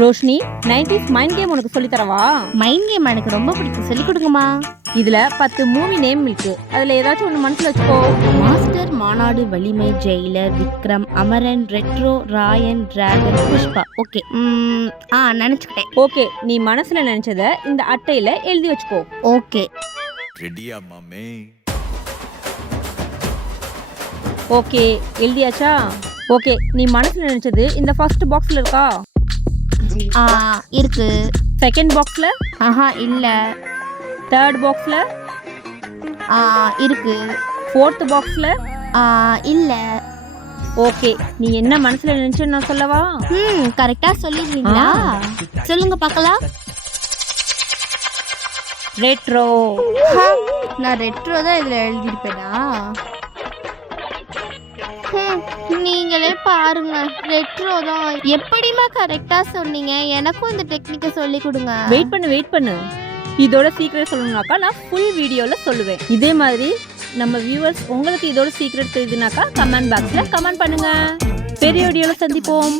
Roshini 90s mind game உனக்கு சொல்லி தரவா? மைண்ட் கேம் எனக்கு ரொம்ப பிடிக்கும், சொல்லி கொடுங்கம்மா. இதுல 10 மூவி நேம் இருக்கு. அதுல ஏதாச்சும் ஒண்ணு மனசுல வச்சுக்கோ. Master, Maanaadu, Valimai, Jailer, Vikram, Amaran, Retro, Raayan, Dragon, Pushpa. Okay, நினைச்சுக்கிட்டேன். ஓகே, நீ மனசுல நினைச்சத இந்த அட்டையில எழுதி வச்சுக்கோ. ஓகே. ரெடியா மாமே? ஓகே, எழுதியாச்சா? ஓகே, நீ மனசுல நினைச்சது இந்த ஃபர்ஸ்ட் பாக்ஸ்ல இருக்கா? இருக்கு. செகண்ட் பாக்ஸ்ல? இல்ல. தேர்ட் பாக்ஸ்ல? இருக்கு. ஃபோர்த் பாக்ஸ்ல? இல்ல. ஓகே, நீ என்ன மனசுல நினைச்சேன்னு நான் சொல்லவா? கரெக்டா சொல்லிடுவீங்களா? சொல்லுங்க பார்க்கலாம். ரெட்ரோ. நான் ரெட்ரோ தான் இதுல எழுதிருப்பேனா? நீங்களே பாருங்க, ரெட்ரோ தான். எப்படிமா கரெக்டா சொன்னீங்க? எனக்கும் இந்த டெக்னிக்கை சொல்லி கொடுங்க. வெயிட் பண்ணு. இதோட சீக்ரெட் சொல்லணும்னாக்கா நான் ஃபுல் வீடியோல சொல்லுவேன். இதே மாதிரி நம்ம வியூவர்ஸ் உங்களுக்கு இதோட சீக்ரெட் தெரியுதுனாக்கா கமெண்ட் பாக்ஸ்ல கமெண்ட் பண்ணுங்க. பெரிய வீடியோல சந்திப்போம்.